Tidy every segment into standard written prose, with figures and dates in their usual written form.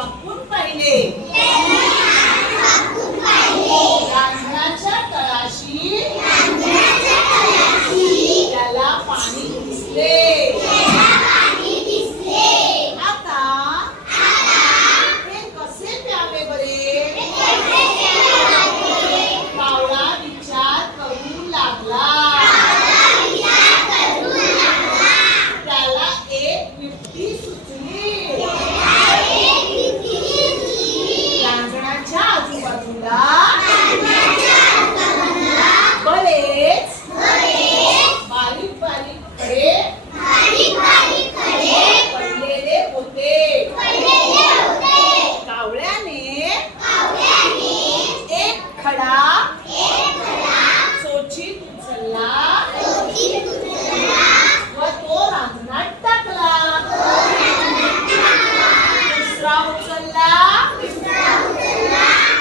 वाकून पाहिले रांजणाच्या तळाशी त्याला पाणी दिसले. आता हे कसे प्यावे बरे? कावळा विचार करू लागला. त्याला एक युक्ती सुचली. रांजणाच्या आजूबाजूला बरेच बारीक बारीक खडे पडलेले होते. कावळ्याने एक खडा चोचीत उचलला व तो रांजणात टाकला. दुसरा उचलला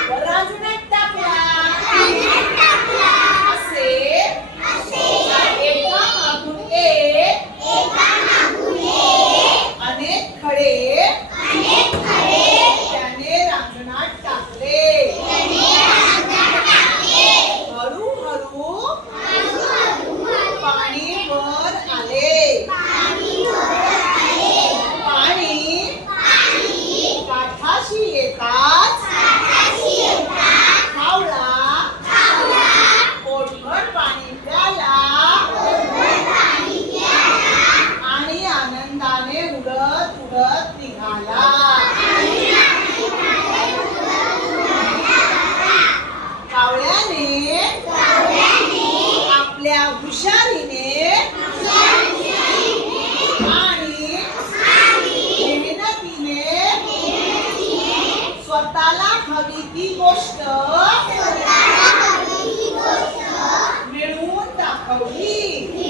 व रांजणात टाकला. असे एका मागून एक अनेक खडे त्याने रांजणात टाकले. हळूहळू पाणी वर आले. पाणी काठाशी येताच कावळा पोटभर पाणी प्याला आणि आनंदाने उडत उडत निघाला. कावळ्याने आपल्या हुशारीने आणि मेहनतीने स्वतःला हवी ती गोष्ट मिळवून दाखवली.